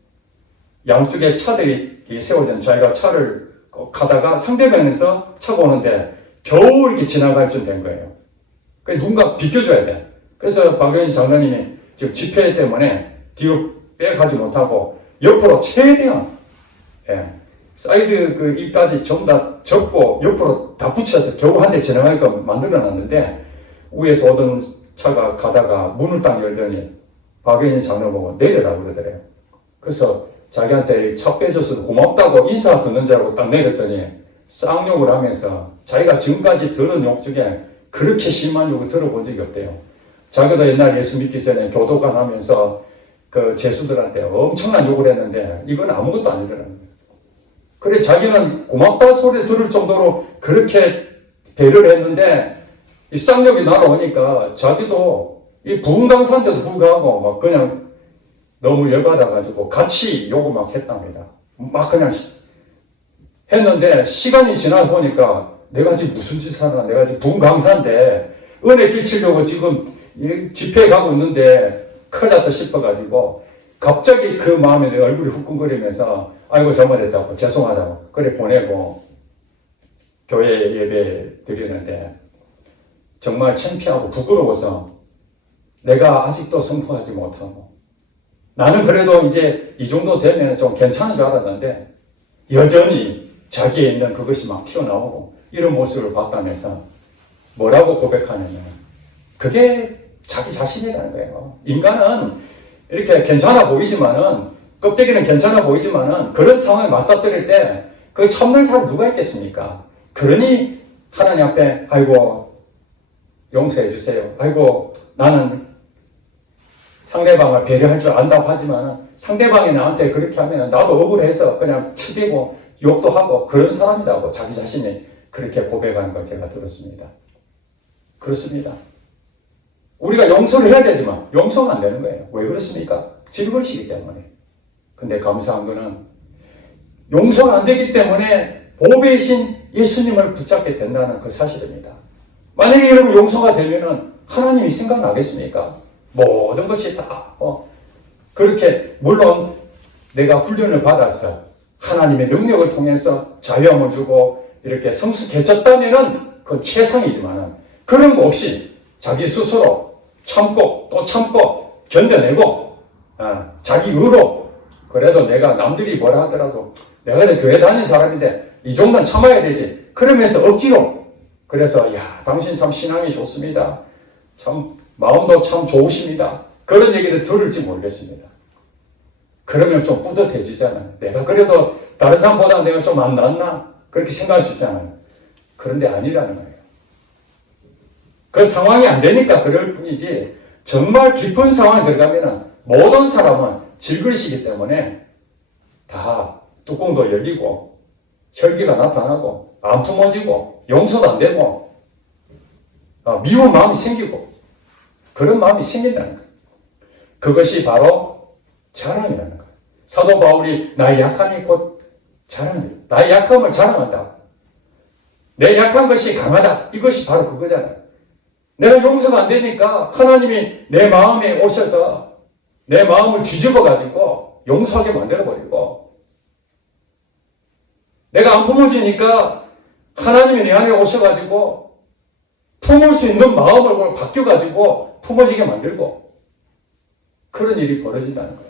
양쪽에 차들이 세워진 자기가 차를 가다가 상대방에서 차가 오는데 겨우 이렇게 지나갈 쯤 된 거예요. 그래서 누군가 비켜줘야 돼. 그래서 박효진 장로님이 지금 집회 때문에 뒤로 빼가지 못하고 옆으로 최대한 사이드 그 입까지 전부 다 접고 옆으로 다 붙여서 겨우 한 대 지나가게끔 만들어 놨는데 위에서 오던 차가 가다가 문을 딱 열더니 박영진 장로 보고 내려라고 그러더래요. 그래서 자기한테 차 빼줘서 고맙다고 인사 듣는 줄 알고 딱 내렸더니 쌍욕을 하면서 자기가 지금까지 들은 욕 중에 그렇게 심한 욕을 들어본 적이 없대요. 자기도 옛날 예수 믿기 전에 교도관 하면서 그 제수들한테 엄청난 욕을 했는데 이건 아무것도 아니더라고요. 그래 자기는 고맙다 소리 들을 정도로 그렇게 배려를 했는데 이 쌍욕이 날아오니까 자기도 이 부흥 강사인데도 불구하고 막 그냥 너무 열받아가지고 같이 욕을 막 했답니다. 막 그냥 했는데 시간이 지나 보니까 내가 지금 무슨 짓을 하나, 내가 지금 부흥 강사인데 은혜 끼치려고 지금 집회에 가고 있는데 큰일 났다 싶어가지고 갑자기 그 마음에 내 얼굴이 후끈거리면서 아이고 잘못했다고 죄송하다고 그래 보내고 교회 예배 드리는데 정말 창피하고 부끄러워서 내가 아직도 성공하지 못하고 나는 그래도 이제 이 정도 되면 좀 괜찮은 줄 알았는데 여전히 자기에 있는 그것이 막 튀어나오고 이런 모습을 봤다면서 뭐라고 고백하냐면 그게 자기 자신이라는 거예요. 인간은 이렇게 괜찮아 보이지만은 껍데기는 괜찮아 보이지만은 그런 상황에 맞닥뜨릴 때 그 참는 사람 누가 있겠습니까? 그러니 하나님 앞에 아이고 용서해 주세요. 아이고 나는 상대방을 배려할 줄 안다고 하지만 상대방이 나한테 그렇게 하면 나도 억울해서 그냥 치대고 욕도 하고 그런 사람이라고 자기 자신이 그렇게 고백하는 걸 제가 들었습니다. 그렇습니다. 우리가 용서를 해야 되지만 용서가 안 되는 거예요. 왜 그렇습니까? 질그릇이기 때문에. 근데 감사한 거는 용서가 안 되기 때문에 보배이신 예수님을 붙잡게 된다는 그 사실입니다. 만약에 여러분 용서가 되면은 하나님이 생각나겠습니까? 모든 것이 다 그렇게 물론 내가 훈련을 받아서 하나님의 능력을 통해서 자유함을 주고 이렇게 성숙해졌다면은 그건 최상이지만은 그런 거 없이 자기 스스로 참고 또 참고 견뎌내고 자기 의로 그래도 내가 남들이 뭐라 하더라도 내가 교회 다니는 사람인데 이 정도는 참아야 되지 그러면서 억지로 그래서 야 당신 참 신앙이 좋습니다. 참 마음도 참 좋으십니다. 그런 얘기를 들을지 모르겠습니다. 그러면 좀 뿌듯해지잖아요. 내가 그래도 다른 사람보다 내가 좀 안 낫나? 그렇게 생각할 수 있잖아요. 그런데 아니라는 거예요. 그 상황이 안 되니까 그럴 뿐이지 정말 깊은 상황에 들어가면 모든 사람은 질그릇이기 때문에 다 뚜껑도 열리고 혈기가 나타나고 안 품어지고 용서도 안 되고 미운 마음이 생기고 그런 마음이 생긴다는 거예요. 그것이 바로 자랑이라는 거예요. 사도 바울이 나의 약함이 곧 자랑입니다. 나의 약함을 자랑한다. 내 약한 것이 강하다. 이것이 바로 그거잖아요. 내가 용서가 안 되니까 하나님이 내 마음에 오셔서 내 마음을 뒤집어가지고 용서하게 만들어버리고 내가 안 품어지니까 하나님이 내 안에 오셔가지고 품을 수 있는 마음을 바뀌어가지고 품어지게 만들고 그런 일이 벌어진다는 거예요.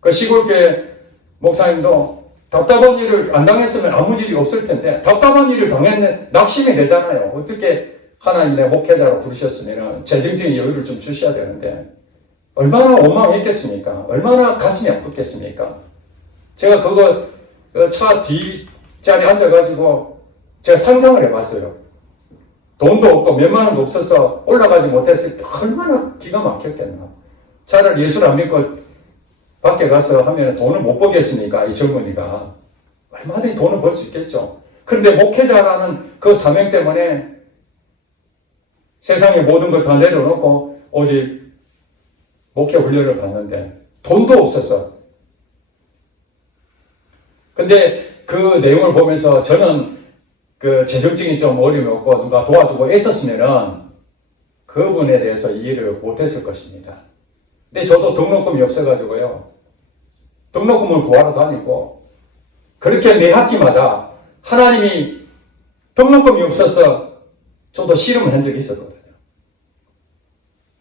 그 시골교회 목사님도 답답한 일을 안 당했으면 아무 일이 없을 텐데 답답한 일을 당했네 낙심이 되잖아요. 어떻게 하나님 내 목회자로 부르셨으면 재정적인 여유를 좀 주셔야 되는데 얼마나 원망했겠습니까? 얼마나 가슴이 아팠겠습니까? 제가 그거 차 뒷자리에 앉아가지고 제가 상상을 해봤어요. 돈도 없고 몇만 원도 없어서 올라가지 못했을 때 얼마나 기가 막혔겠나. 차라리 예수를 안 믿고 밖에 가서 하면 돈을 못 벌겠습니까? 이 젊은이가. 얼마든지 돈을 벌 수 있겠죠. 그런데 목회자라는 그 사명 때문에 세상의 모든 걸 다 내려놓고 오직 목회 훈련을 받는데 돈도 없어서. 근데 그 내용을 보면서 저는 그 재정적인 좀 어려움이 없고 누가 도와주고 애썼으면은 그분에 대해서 이해를 못했을 것입니다. 근데 저도 등록금이 없어가지고요. 등록금을 구하러 다니고 그렇게 매 학기마다 하나님이 등록금이 없어서 저도 씨름을 한 적이 있었거든요.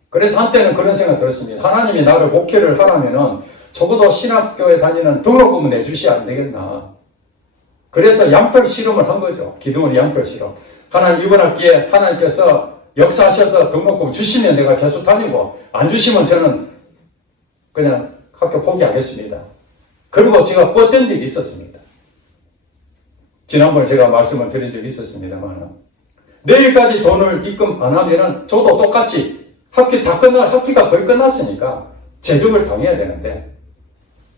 그래서 한때는 그런 생각 들었습니다. 하나님이 나를 목회를 하라면은 적어도 신학교에 다니는 등록금은 내주시야 안 되겠나. 그래서 양털 씨름을 한 거죠. 기도원 양털 씨름. 하나님 이번 학기에 하나님께서 역사하셔서 등록금 주시면 내가 계속 다니고 안 주시면 저는 그냥 학교 포기하겠습니다. 그리고 제가 뻗던 적이 있었습니다. 지난번에 제가 말씀을 드린 적이 있었습니다만 내일까지 돈을 입금 안 하면은 저도 똑같이 학기가 거의 끝났으니까 제적을 당해야 되는데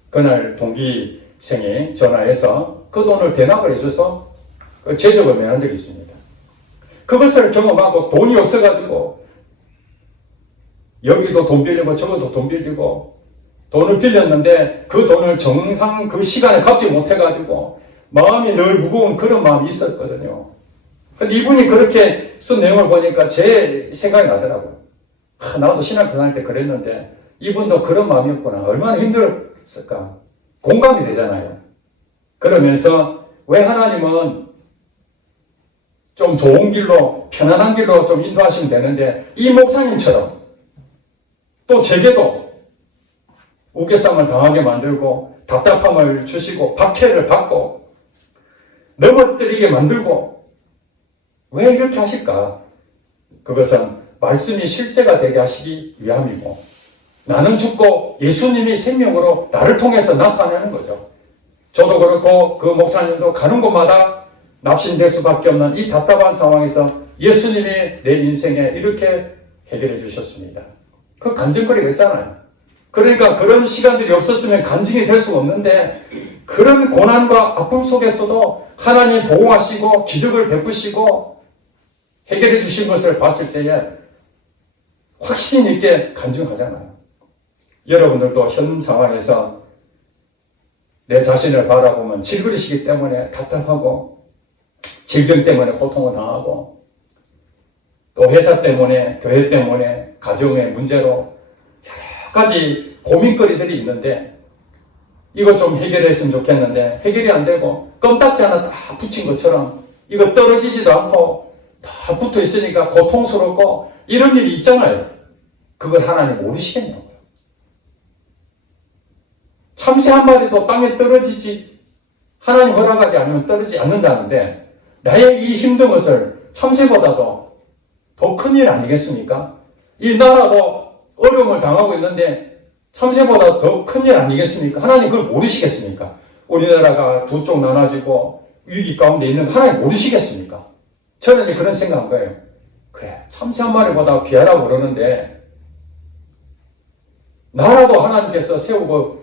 그날 동기생이 전화해서 그 돈을 대납을 해줘서 그 제적을 면한 적이 있습니다. 그것을 경험하고 돈이 없어가지고 여기도 돈 빌리고 저기도 돈 빌리고 돈을 빌렸는데 그 돈을 정상 그 시간에 갚지 못해가지고 마음이 늘 무거운 그런 마음이 있었거든요. 근데 이분이 그렇게 쓴 내용을 보니까 제 생각이 나더라고요. 나도 신학교 다닐 때 그랬는데 이분도 그런 마음이었구나. 얼마나 힘들었을까. 공감이 되잖아요. 그러면서 왜 하나님은 좀 좋은 길로, 편안한 길로 좀 인도하시면 되는데, 이 목사님처럼 또 제게도 우겨쌈을 당하게 만들고, 답답함을 주시고, 박해를 받고, 넘어뜨리게 만들고, 왜 이렇게 하실까? 그것은 말씀이 실제가 되게 하시기 위함이고, 나는 죽고 예수님이 생명으로 나를 통해서 나타내는 거죠. 저도 그렇고 그 목사님도 가는 곳마다 납신될 수밖에 없는 이 답답한 상황에서 예수님이 내 인생에 이렇게 해결해 주셨습니다. 그 간증거리가 있잖아요. 그러니까 그런 시간들이 없었으면 간증이 될 수가 없는데, 그런 고난과 아픔 속에서도 하나님 보호하시고 기적을 베푸시고 해결해 주신 것을 봤을 때에 확신 있게 간증하잖아요. 여러분들도 현 상황에서 내 자신을 바라보면 질그릇이기 때문에 답답하고, 질병 때문에 고통을 당하고, 또 회사 때문에, 교회 때문에, 가정의 문제로 여러 가지 고민거리들이 있는데, 이거 좀 해결했으면 좋겠는데 해결이 안 되고, 껌딱지 하나 딱 붙인 것처럼 이거 떨어지지도 않고 다 붙어 있으니까 고통스럽고, 이런 일이 있잖아요. 그걸 하나님 모르시겠냐고요. 참새 한 마리도 땅에 떨어지지, 하나님 허락하지 않으면 떨어지지 않는다는데, 나의 이 힘든 것을 참새보다도 더 큰 일 아니겠습니까? 이 나라도 어려움을 당하고 있는데 참새보다 더 큰 일 아니겠습니까? 하나님 그걸 모르시겠습니까? 우리나라가 두 쪽 나눠지고 위기 가운데 있는 하나님 모르시겠습니까? 저는 이제 그런 생각한 거예요. 그래, 참새 한 마리보다 귀하다고 그러는데, 나라도 하나님께서 세우고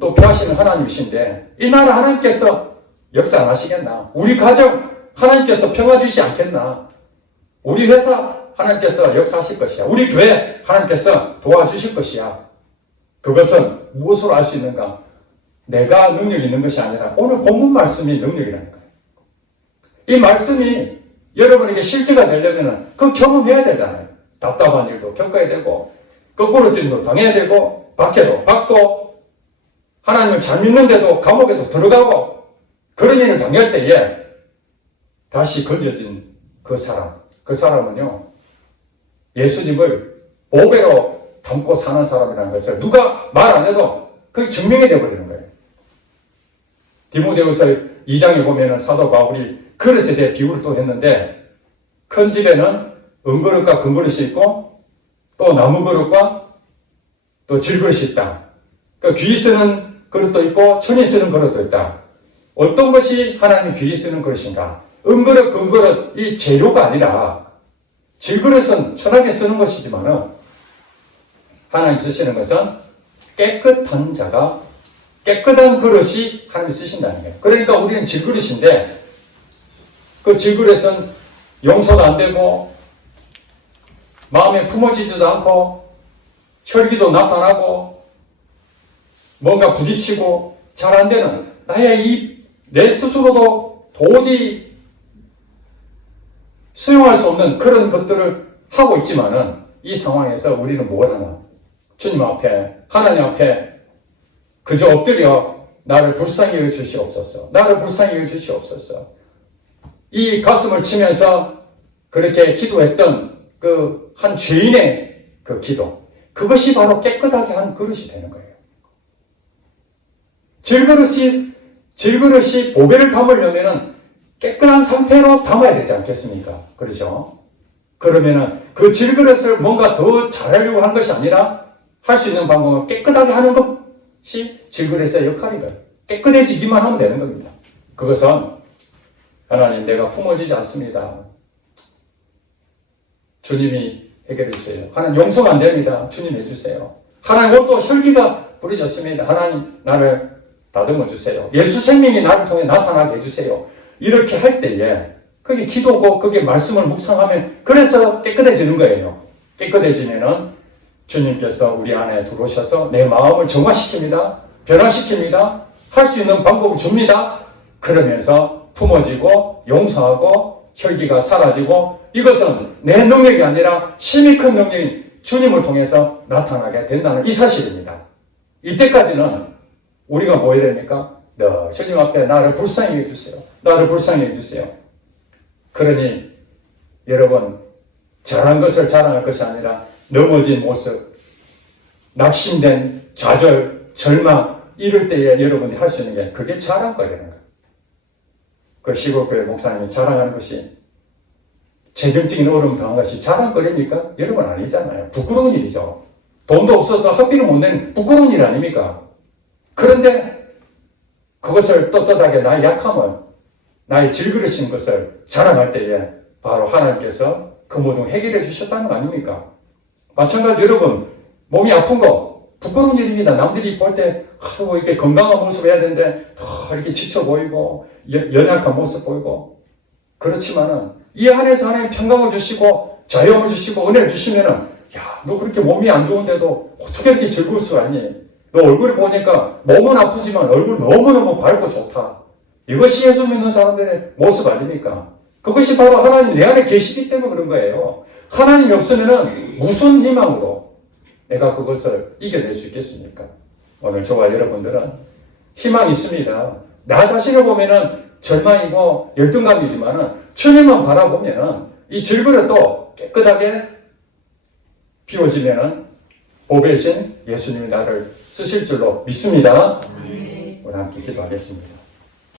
또 피하시는 하나님이신데, 이 나라 하나님께서 역사 안 하시겠나? 우리 가정 하나님께서 평화 주시지 않겠나? 우리 회사 하나님께서 역사하실 것이야. 우리 교회 하나님께서 도와주실 것이야. 그것은 무엇으로 알 수 있는가? 내가 능력이 있는 것이 아니라 오늘 본문 말씀이 능력이라는 거예요. 이 말씀이 여러분에게 실제가 되려면 그 경험해야 되잖아요. 답답한 일도 겪어야 되고, 거꾸로 뛴 일도 당해야 되고, 박해도 받고, 하나님을 잘 믿는데도 감옥에도 들어가고, 그런 일을 당할 때에 다시 건져진 그 사람은요, 예수님을 보배로 담고 사는 사람이라는 것을 누가 말 안 해도 그게 증명이 되어버리는 거예요. 디모데후서 2장에 보면은 사도 바울이 그릇에 대해 비유를 또 했는데, 큰 집에는 은그릇과 금그릇이 있고, 또 나무 그릇과 또 질그릇이 있다. 그러니까 귀 쓰는 그릇도 있고 천이 쓰는 그릇도 있다. 어떤 것이 하나님 귀 쓰는 그릇인가? 은그릇, 금그릇, 이 재료가 아니라, 질그릇은 천하게 쓰는 것이지만은 하나님 쓰시는 것은 깨끗한 자가, 깨끗한 그릇이 하나님 쓰신다는 거예요. 그러니까 우리는 질그릇인데, 그 질그릇은 용서도 안 되고, 마음에 품어지지도 않고, 혈기도 나타나고, 뭔가 부딪히고 잘 안 되는, 나의 내 스스로도 도저히 수용할 수 없는 그런 것들을 하고 있지만은, 이 상황에서 우리는 뭘 하나? 주님 앞에, 하나님 앞에 그저 엎드려 나를 불쌍히 여겨 주시옵소서. 나를 불쌍히 여겨 주시옵소서. 이 가슴을 치면서 그렇게 기도했던 그 한 죄인의 그 기도, 그것이 바로 깨끗하게 한 그릇이 되는 거예요. 질그릇이 보배를 담으려면은 깨끗한 상태로 담아야 되지 않겠습니까? 그렇죠? 그러면은 그 질그릇을 뭔가 더 잘하려고 하는 것이 아니라, 할 수 있는 방법은 깨끗하게 하는 것이 질그릇의 역할인 거예요. 깨끗해지기만 하면 되는 겁니다. 그것은, 하나님, 내가 품어지지 않습니다. 주님이 해결해 주세요. 하나님, 용서가 안 됩니다. 주님 해주세요. 하나님, 옷도 혈기가 부러졌습니다. 하나님, 나를 다듬어 주세요. 예수 생명이 나를 통해 나타나게 해주세요. 이렇게 할 때에 그게 기도고 그게 말씀을 묵상하면, 그래서 깨끗해지는 거예요. 깨끗해지면은 주님께서 우리 안에 들어오셔서 내 마음을 정화시킵니다. 변화시킵니다. 할 수 있는 방법을 줍니다. 그러면서 품어지고 용서하고 혈기가 사라지고, 이것은 내 능력이 아니라 힘이 큰 능력인 주님을 통해서 나타나게 된다는 이 사실입니다. 이때까지는 우리가 뭐 해야 됩니까? 주님 앞에 나를 불쌍히 해주세요. 나를 불쌍히 해주세요. 그러니 여러분, 잘한 것을 자랑할 것이 아니라 넘어진 모습, 낙심된 좌절, 절망, 이럴 때에 여러분이 할 수 있는 게 그게 자랑거리라는 거예요. 그 시골교회 목사님이 자랑하는 것이 재정적인 어려움 당한 것이 자랑거리입니까? 여러분 아니잖아요. 부끄러운 일이죠. 돈도 없어서 학비를 못 내는 부끄러운 일 아닙니까? 그런데 그것을 떳떳하게 나의 약함을, 나의 질그릇인 것을 자랑할 때에 바로 하나님께서 그 모든 해결해 주셨다는 거 아닙니까? 마찬가지 여러분, 몸이 아픈 거 부끄러운 일입니다. 남들이 볼 때 이렇게 건강한 모습 해야 되는데 이렇게 지쳐 보이고 연약한 모습 보이고, 그렇지만은 이 안에서 하나님 평강을 주시고 자유함을 주시고 은혜를 주시면은, 야, 너 그렇게 몸이 안 좋은데도 어떻게 이렇게 즐거울 수가 있니? 너 얼굴을 보니까 몸은 아프지만 얼굴 너무너무 밝고 좋다. 이것이 예수 믿는 사람들의 모습 아닙니까? 그것이 바로 하나님 내 안에 계시기 때문에 그런 거예요. 하나님이 없으면은 무슨 희망으로 내가 그것을 이겨낼 수 있겠습니까? 오늘 저와 여러분들은 희망이 있습니다. 나 자신을 보면은 절망이고 열등감이지만은 주님만 바라보면은 이 질그릇도 깨끗하게 비워지면은 보배신 예수님이 나를 쓰실 줄로 믿습니다. 우리 함께 기도하겠습니다.